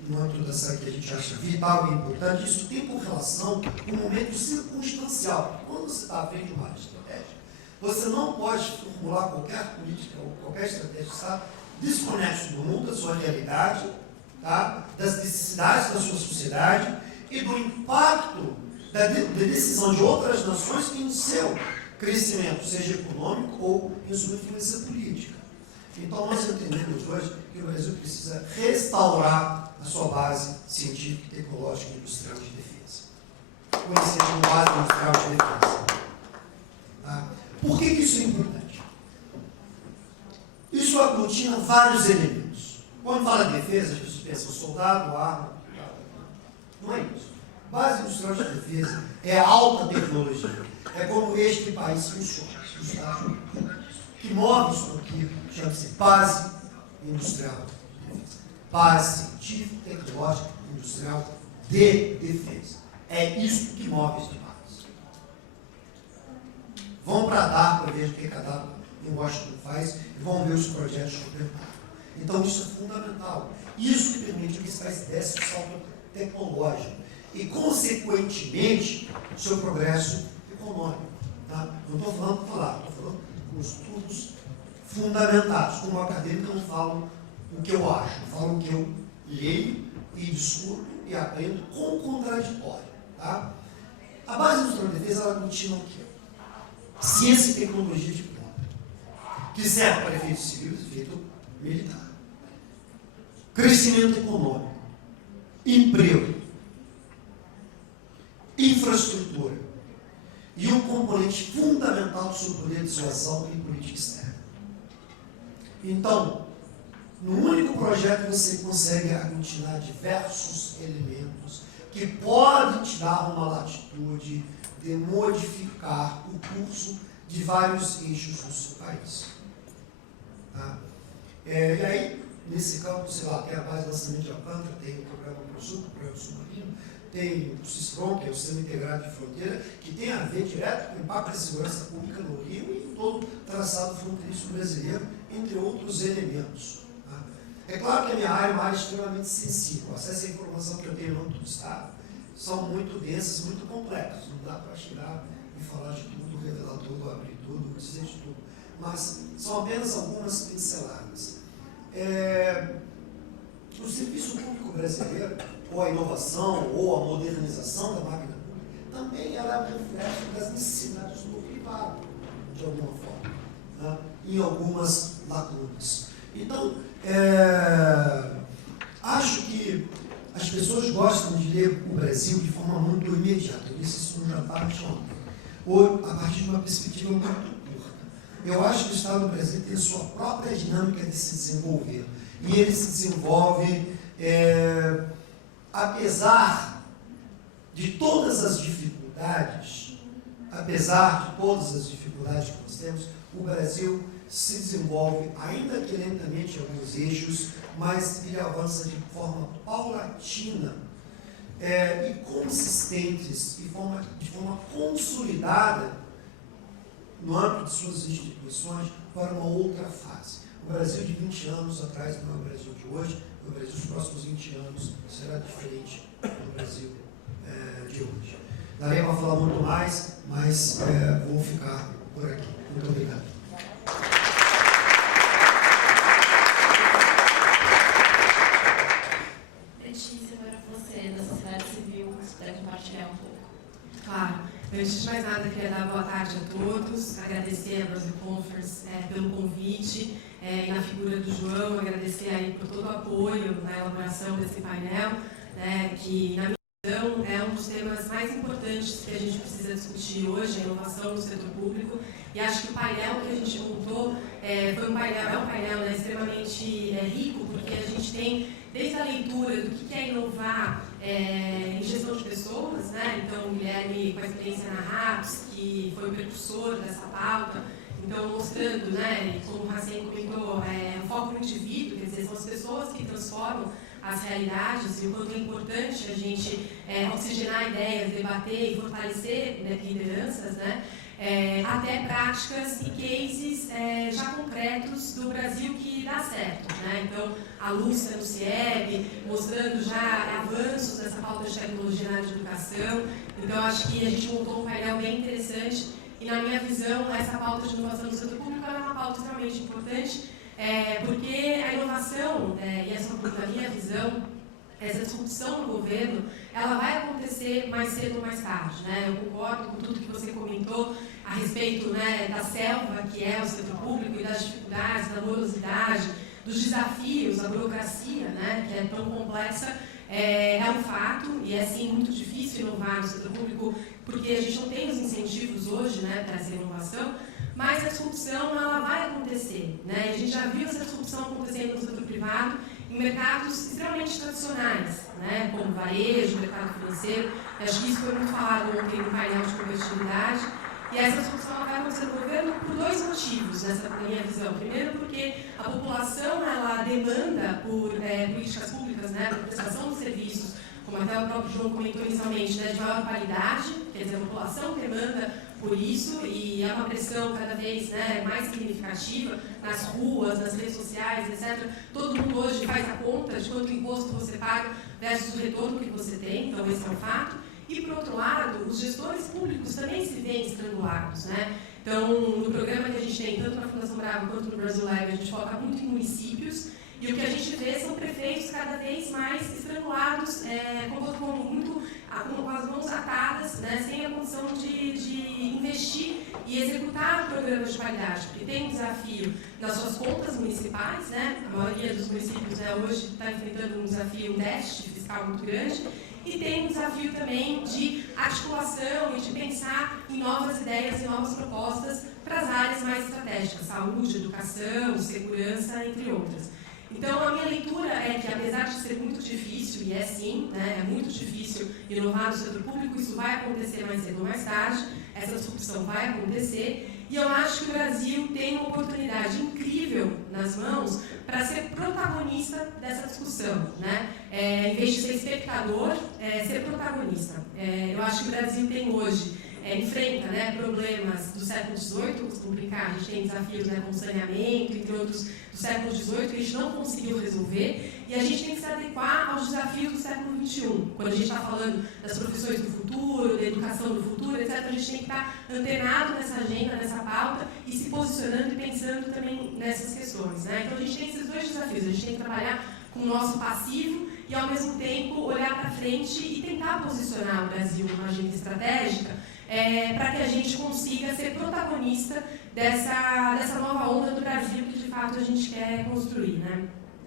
no âmbito dessa que a gente acha vital e importante, isso tem por relação com um momento circunstancial. Quando você está à frente de uma área estratégica, você não pode formular qualquer política ou qualquer estratégia que está desconexo do mundo, da sua realidade, tá? Das necessidades da sua sociedade e do impacto da decisão de outras nações em seu crescimento, seja econômico ou em sua influência política. Então, nós entendemos hoje que o Brasil precisa restaurar a sua base científica, tecnológica e industrial de defesa. Conhecer como base industrial de defesa. aglutina vários elementos. Quando fala de defesa, as pessoas pensam soldado, arma. Não é isso. Base industrial de defesa é a alta tecnologia. É como este país funciona, os Estados Unidos, que move isso aqui, chama-se base industrial de defesa. Base científica, tecnológica, industrial de defesa. É isso que move este país. Vão para a DARPA, ver o que a DARPA em Washington faz, e vão ver os projetos contemplados. Então, isso é fundamental. Isso que permite que esse país desse o salto tecnológico e, consequentemente, o seu progresso econômico. Tá? Não estou falando por falar, estou falando com estudos fundamentados. Como acadêmico, eu não falo o que eu acho, eu falo o que eu leio e discuto e aprendo com contraditório. Tá? A base industrial de defesa, ela aglutina o quê? Ciência e tecnologia de ponta, que serve para efeito civil e efeito militar. Crescimento econômico, emprego, infraestrutura e um componente fundamental do seu poder de dissuasão e política externa. Então, no único projeto você consegue aglutinar diversos elementos que podem te dar uma latitude de modificar o curso de vários eixos do seu país. Tá? E aí, nesse campo, sei lá, tem a base de lançamento de Alcântara, tem o programa ProSul, o programa submarino, tem o CISPROM, que é o Sistema Integrado de Fronteira, que tem a ver direto com o impacto da segurança pública no Rio e em todo o traçado fronteiriço brasileiro, entre outros elementos. Tá? É claro que a minha área é uma área extremamente sensível. O acesso à informação que eu tenho no âmbito do Estado são muito densas, muito complexas. Não dá para chegar e falar de tudo, revelar tudo, abrir tudo, dizer de tudo. Mas são apenas algumas pinceladas. O serviço público brasileiro, ou a inovação, ou a modernização da máquina pública, também ela é um reflexo das necessidades do privado, de alguma forma, né? Em algumas lacunas. Então, acho que as pessoas gostam de ler o Brasil de forma muito imediata. Eu disse isso no jantar de ontem. Ou a partir de uma perspectiva muito curta. Eu acho que o Estado do Brasil tem a sua própria dinâmica de se desenvolver. E ele se desenvolve, apesar de todas as dificuldades, que nós temos, o Brasil se desenvolve, ainda que lentamente, em alguns eixos, mas ele avança de forma paulatina e consistentes, de forma consolidada no âmbito de suas instituições para uma outra fase. O Brasil de 20 anos atrás não é o Brasil de hoje, o Brasil dos próximos 20 anos será diferente do Brasil de hoje. Daria para falar muito mais, mas vou ficar por aqui. Muito obrigado. Letícia, agora você, da sociedade civil, se puder compartilhar um pouco. Claro. Antes de mais nada, queria dar boa tarde a todos, agradecer a Brasil Conference pelo convite e na figura do João, agradecer aí por todo o apoio na elaboração desse painel, que, na minha visão, é um dos temas mais importantes que a gente precisa discutir hoje, a inovação no setor público, e acho que o painel que a gente montou é um painel extremamente rico, porque a gente tem, desde a leitura do que é inovar em gestão de pessoas, Então, o Guilherme, com a experiência na RAPS, que foi o precursor dessa pauta, então, mostrando, e como o Racine comentou, o foco no indivíduo, quer dizer, são as pessoas que transformam as realidades e o quanto é importante a gente oxigenar ideias, debater e fortalecer lideranças, até práticas e cases já concretos do Brasil que dá certo. Então, a Lúcia no CIEB, mostrando já avanços nessa pauta de tecnologia na área de educação. Então, acho que a gente montou um painel bem interessante e, na minha visão, essa pauta de inovação no setor público é uma pauta extremamente importante, porque a inovação, e essa, na minha visão, essa disrupção no governo, ela vai acontecer mais cedo ou mais tarde. Eu concordo com tudo que você comentou a respeito da selva que é o setor público e das dificuldades, da morosidade, dos desafios, da burocracia, que é tão complexa, É um fato, e é sim muito difícil inovar no setor público, porque a gente não tem os incentivos hoje, né, para essa inovação, mas a disrupção ela vai acontecer, né? A gente já viu essa disrupção acontecendo no setor privado em mercados extremamente tradicionais, né, como varejo, mercado financeiro. Acho que isso foi muito falado ontem no painel de competitividade. E essa disrupção vai acontecer no governo por dois motivos, na minha visão. Primeiro, porque a população ela demanda por políticas públicas, né, por prestação de serviços, como até o próprio João comentou inicialmente, né, de maior qualidade, quer dizer, a população demanda por isso, e é uma pressão cada vez, né, mais significativa nas ruas, nas redes sociais, etc. Todo mundo hoje faz a conta de quanto imposto você paga versus o retorno que você tem, então esse é um fato. E, por outro lado, os gestores públicos também se veem estrangulados, né? Então, no programa que a gente tem, tanto na Fundação Bravo quanto no Brasil Live, a gente foca muito em municípios, e o que a gente vê são prefeitos cada vez mais estrangulados, com as mãos atadas, né, sem a condição de investir e executar programas de qualidade, porque tem um desafio nas suas contas municipais, né? A maioria dos municípios, né, hoje está enfrentando um desafio, um déficit fiscal muito grande, e tem um desafio também de articulação e de pensar em novas ideias e novas propostas para as áreas mais estratégicas, saúde, educação, segurança, entre outras. Então, a minha leitura é que, apesar de ser muito difícil, e é sim, né, é muito difícil inovar no setor público, isso vai acontecer mais cedo ou mais tarde, essa disrupção vai acontecer, e eu acho que o Brasil tem uma oportunidade incrível nas mãos para ser protagonista dessa discussão, né? Em vez de ser espectador, ser protagonista. Eu acho que o Brasil tem hoje, enfrenta, né, problemas do século XVIII, eu costumo brincar, a gente tem desafios, né, com saneamento, entre outros, do século XVIII, que a gente não conseguiu resolver, e a gente tem que se adequar aos desafios do século XXI. Quando a gente está falando das profissões do futuro, da educação do futuro, etc., a gente tem que estar antenado nessa agenda, nessa pauta, e se posicionando e pensando também nessas questões, né? Então a gente tem esses dois desafios, a gente tem que trabalhar com o nosso passivo e, ao mesmo tempo, olhar para frente e tentar posicionar o Brasil numa agenda estratégica, para que a gente consiga ser protagonista dessa nova onda do Brasil que, de fato, a gente quer construir, né?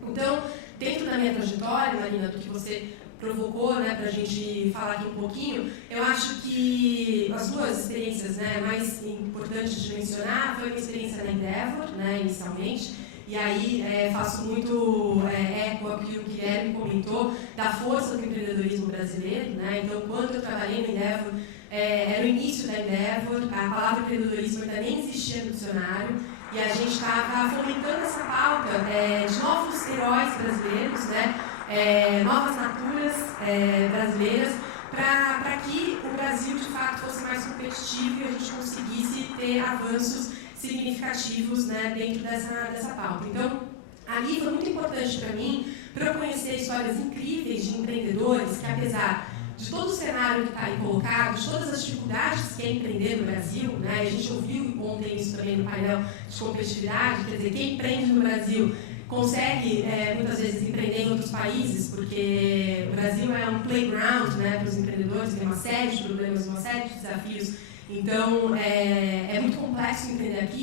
Então, dentro da minha trajetória, Marina, do que você provocou, né, para a gente falar aqui um pouquinho, eu acho que as duas experiências, né, mais importantes de mencionar foi a minha experiência na Endeavor, né, inicialmente, e aí faço muito eco ao que o Guilherme comentou da força do empreendedorismo brasileiro, né? Então, quando eu trabalhei na Endeavor, era o início da Endeavor, a palavra empreendedorismo ainda nem existia no dicionário, e a gente estava fomentando essa pauta de novos heróis brasileiros, né? Novas naturas brasileiras, para que o Brasil, de fato, fosse mais competitivo e a gente conseguisse ter avanços significativos, né, dentro dessa pauta. Então, ali foi muito importante para mim, para eu conhecer histórias incríveis de empreendedores que, apesar de todo o cenário que está aí colocado, de todas as dificuldades que é empreender no Brasil, né, a gente ouviu ontem isso também no painel de competitividade, quer dizer, quem empreende no Brasil consegue, muitas vezes, empreender em outros países, porque o Brasil é um playground, né, para os empreendedores, tem uma série de problemas, uma série de desafios. Então, é muito complexo empreender aqui,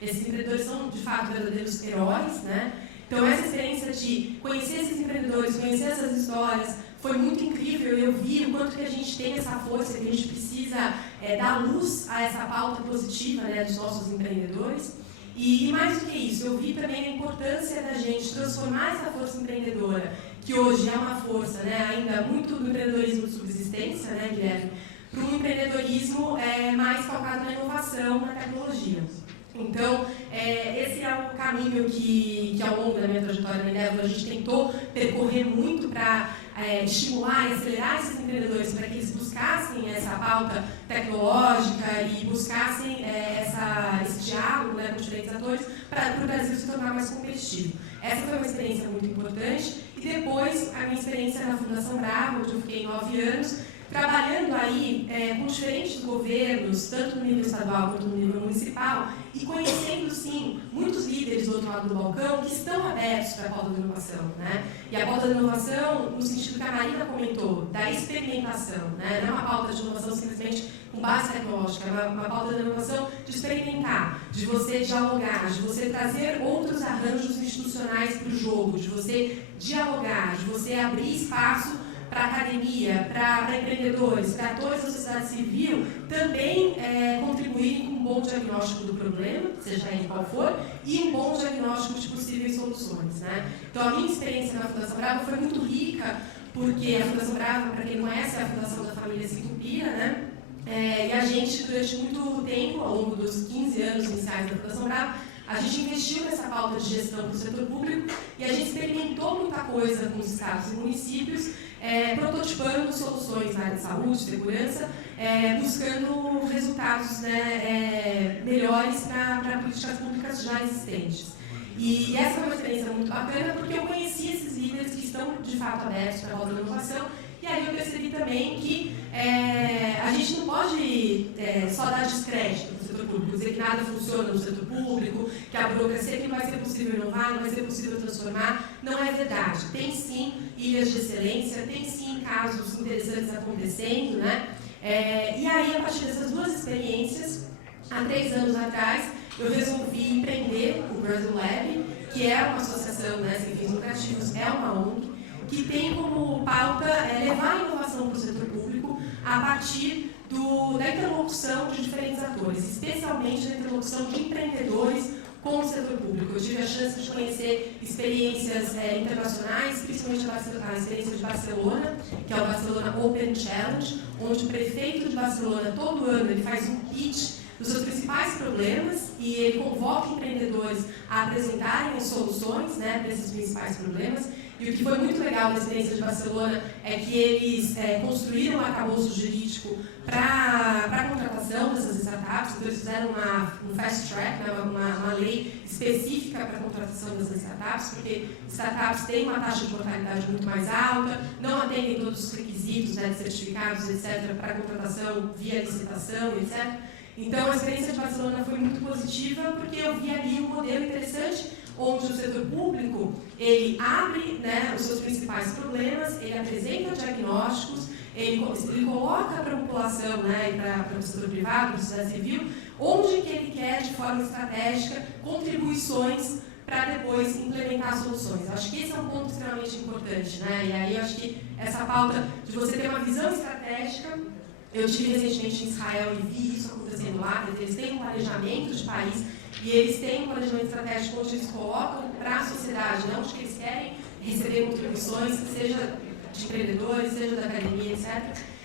e esses empreendedores são, de fato, verdadeiros heróis, né? Então, essa experiência de conhecer esses empreendedores, conhecer essas histórias, foi muito incrível. Eu vi o quanto que a gente tem essa força, que a gente precisa dar luz a essa pauta positiva, né, dos nossos empreendedores. E mais do que isso, eu vi também a importância da gente transformar essa força empreendedora, que hoje é uma força, né, ainda muito do empreendedorismo de subsistência, né, Guilherme, para um empreendedorismo mais focado na inovação, na tecnologia. Então, esse é o caminho que ao longo da minha trajetória na Endeavor a gente tentou percorrer muito para estimular e acelerar esses empreendedores para que eles buscassem essa pauta tecnológica e buscassem esse diálogo, né, com diferentes atores para o Brasil se tornar mais competitivo. Essa foi uma experiência muito importante. E depois, a minha experiência na Fundação Bravo, onde eu fiquei 9 anos, trabalhando aí com diferentes governos, tanto no nível estadual quanto no nível municipal, e conhecendo, sim, muitos líderes do outro lado do balcão que estão abertos para a pauta da inovação, né? E a pauta da inovação, no sentido que a Marina comentou, da experimentação, né? Não é uma pauta de inovação simplesmente com base tecnológica, é uma pauta da inovação de experimentar, de você dialogar, de você trazer outros arranjos institucionais para o jogo, de você dialogar, de você abrir espaço para a academia, para empreendedores, para atores da sociedade civil, também contribuírem com um bom diagnóstico do problema, seja ele qual for, e um bom diagnóstico de possíveis soluções, né? Então, a minha experiência na Fundação Brava foi muito rica, porque a Fundação Brava, para quem não conhece, é a Fundação da Família Sicupira, né? E a gente, durante muito tempo, ao longo dos 15 anos iniciais da Fundação Brava, a gente investiu nessa pauta de gestão do setor público e a gente experimentou muita coisa com os estados e municípios, prototipando soluções na área de saúde, segurança, buscando resultados, né, melhores para políticas públicas já existentes. E essa foi uma experiência muito bacana, porque eu conheci esses líderes que estão, de fato, abertos para a roda da inovação, e aí eu percebi também que a gente não pode só dar descrédito no setor público, dizer que nada funciona no setor público, que a burocracia que não vai ser possível inovar, não vai ser possível transformar. Não é verdade. Tem sim ilhas de excelência, tem sim casos interessantes acontecendo, né? E aí, a partir dessas duas experiências, há 3 anos atrás, eu resolvi empreender o Brasil Lab, que é uma associação, né, sem fins lucrativos, é uma ONG, que tem como pauta levar a inovação para o setor público a partir da interlocução de diferentes atores, especialmente da interlocução de empreendedores com o setor público. Eu tive a chance de conhecer experiências internacionais, principalmente a experiência de Barcelona, que é o Barcelona Open Challenge, onde o prefeito de Barcelona, todo ano, ele faz um pitch dos seus principais problemas e ele convoca empreendedores a apresentarem as soluções, né, para esses principais problemas. E o que foi muito legal da experiência de Barcelona é que eles construíram um arcabouço jurídico para a contratação dessas startups. Então, eles fizeram um fast track, né, uma lei específica para a contratação dessas startups, porque startups têm uma taxa de mortalidade muito mais alta, não atendem todos os requisitos, né, de certificados, etc., para a contratação via licitação, etc. Então, a experiência de Barcelona foi muito positiva, porque eu vi ali um modelo interessante, onde o setor público, ele abre, né, os seus principais problemas, ele apresenta diagnósticos, ele coloca para a população, né, e para o setor privado, para a sociedade civil, onde que ele quer, de forma estratégica, contribuições para depois implementar soluções. Eu acho que esse é um ponto extremamente importante, né? E aí eu acho que essa pauta de você ter uma visão estratégica. Eu estive recentemente em Israel e vi isso acontecendo lá. Eles têm um planejamento de país e eles têm um planejamento estratégico onde eles colocam para a sociedade, né, onde eles querem receber contribuições, seja de empreendedores, seja da academia, etc.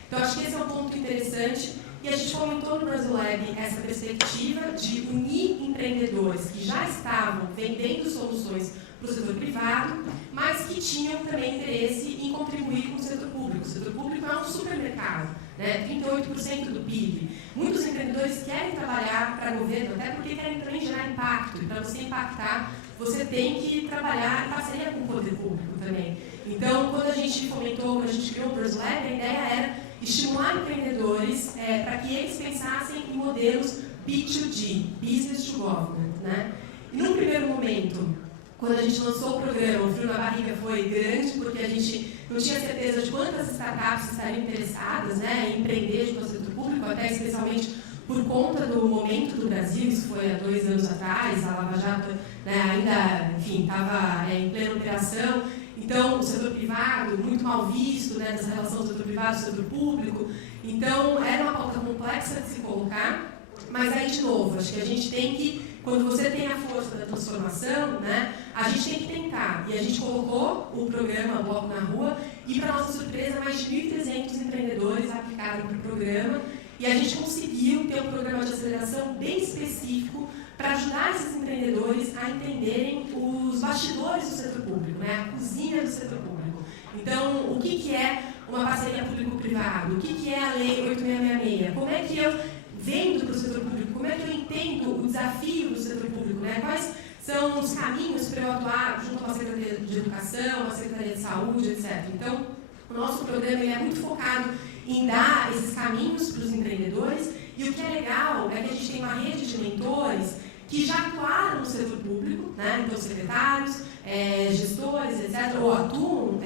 Então, acho que esse é um ponto interessante. E a gente fomentou no Brasil Lab essa perspectiva de unir empreendedores que já estavam vendendo soluções para o setor privado, mas que tinham também interesse em contribuir com o setor público. O setor público é um supermercado, né? 38% do PIB. Muitos empreendedores querem trabalhar para o governo, até porque querem também gerar impacto. E para você impactar, você tem que trabalhar em parceria com o poder público também. Então, quando a gente fomentou, quando a gente criou o Brasil Lab, a ideia era estimular empreendedores para que eles pensassem em modelos B2G, Business to Government, né? E num primeiro momento, quando a gente lançou o programa, o frio na barriga foi grande, porque a gente não tinha certeza de quantas startups estariam interessadas, né, em empreender junto ao setor público, até especialmente por conta do momento do Brasil. Isso foi há 2 anos atrás, a Lava Jato, né, ainda, enfim, estava em plena operação. Então, o setor privado, muito mal visto, né, dessa relação do setor privado e do setor público. Então, era uma pauta complexa de se colocar, mas aí, de novo, acho que a gente tem que, quando você tem a força da transformação, né, a gente tem que tentar. E a gente colocou o programa Bloco na Rua e, para nossa surpresa, mais de 1.300 empreendedores aplicaram para o programa e a gente conseguiu ter um programa de aceleração bem específico para ajudar esses empreendedores a entenderem os bastidores do setor público, né, a cozinha do setor público. Então, o que é uma parceria público-privado? O que é a Lei 8666? Como é que eu vendo para o setor público? Como é que eu entendo o desafio do setor público, né? Quais são os caminhos para eu atuar junto com a Secretaria de Educação, a Secretaria de Saúde, etc. Então, o nosso programa ele é muito focado em dar esses caminhos para os empreendedores, e o que é legal é que a gente tem uma rede de mentores que já atuaram no setor público, né? Então, secretários, gestores, etc., ou atuam,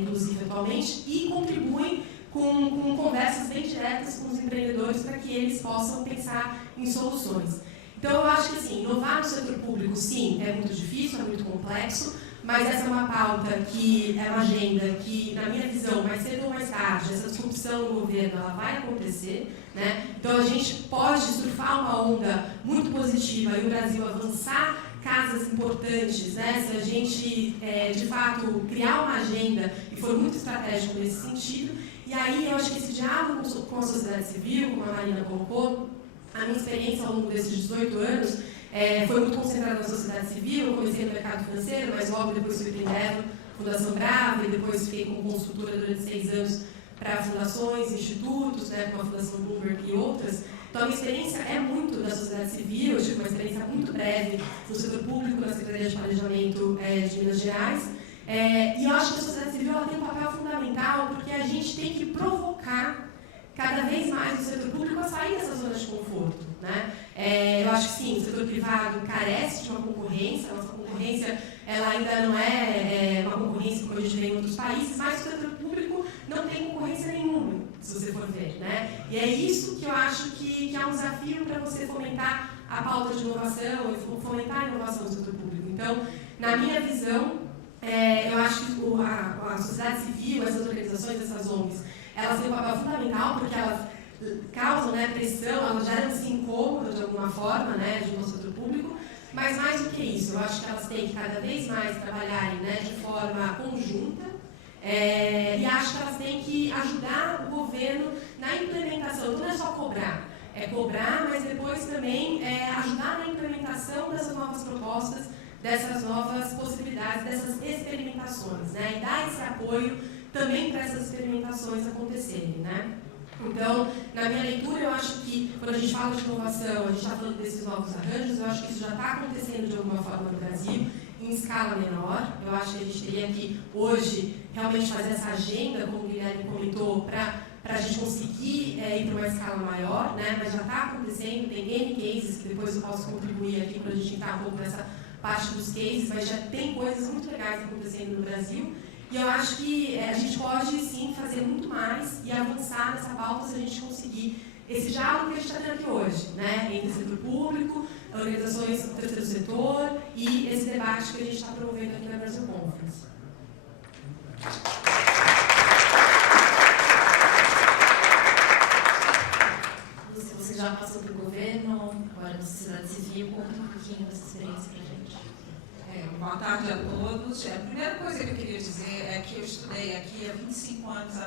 inclusive, atualmente, e contribuem com conversas bem diretas com os empreendedores para que eles possam pensar em soluções. Então, eu acho que, assim, inovar no setor público, sim, é muito difícil, é muito complexo, mas essa é uma pauta que é uma agenda que, na minha visão, mais cedo ou mais tarde, essa disrupção no governo ela vai acontecer, né? Então, a gente pode surfar uma onda muito positiva e o Brasil avançar casas importantes, né? Se a gente, de fato, criar uma agenda e for muito estratégico nesse sentido. E aí, eu acho que esse diálogo com a sociedade civil, como a Marina colocou, a minha experiência ao longo desses 18 anos foi muito concentrada na sociedade civil. Eu comecei no mercado financeiro, mas logo depois fui para a Endeavor, Fundação Brava, e depois fiquei como consultora durante 6 anos para fundações, institutos, né, como a Fundação Bloomberg e outras. Então, a minha experiência é muito da sociedade civil. Eu tive uma experiência muito breve no setor público, na Secretaria de Planejamento de Minas Gerais. E eu acho que a sociedade civil ela tem um papel fundamental, porque a gente tem que provocar cada vez mais o setor público a sair dessa zona de conforto, né? Eu acho que sim, o setor privado carece de uma concorrência. A nossa concorrência ela ainda não é uma concorrência como a gente vê em outros países, mas o setor público não tem concorrência nenhuma, se você for ver, né? E é isso que eu acho que é um desafio para você fomentar a pauta de inovação e fomentar a inovação do setor público. Então, na minha visão, eu acho que a sociedade civil, essas organizações, essas ONGs, elas têm um papel fundamental porque elas causam, né, pressão, elas geram esse incômodo de alguma forma, né, de um setor público, mas mais do que isso, eu acho que elas têm que cada vez mais trabalharem, né, de forma conjunta, e acho que elas têm que ajudar o governo na implementação. Então não é só cobrar, é cobrar, mas depois também ajudar na implementação dessas novas propostas, dessas novas possibilidades, dessas experimentações, né, e dar esse apoio também para essas experimentações acontecerem, né? Então, na minha leitura, eu acho que quando a gente fala de inovação, a gente está falando desses novos arranjos, eu acho que isso já está acontecendo de alguma forma no Brasil, em escala menor. Eu acho que a gente teria que, hoje, realmente fazer essa agenda, como o Guilherme comentou, para a gente conseguir ir para uma escala maior, né? Mas já está acontecendo, tem game cases, que depois eu posso contribuir aqui para a gente entrar um pouco nessa parte dos cases, mas já tem coisas muito legais acontecendo no Brasil. E eu acho que a gente pode, sim, fazer muito mais e avançar nessa pauta se a gente conseguir esse diálogo que a gente está tendo aqui hoje, né? Entre o setor público, organizações do terceiro setor e esse debate que a gente está promovendo aqui na Brasil Conference. Você já passou pelo governo, agora na sociedade civil, conta um pouquinho dessa experiência para a gente. Boa tarde a todos. A primeira coisa que eu queria dizer é que eu estudei aqui há 25 anos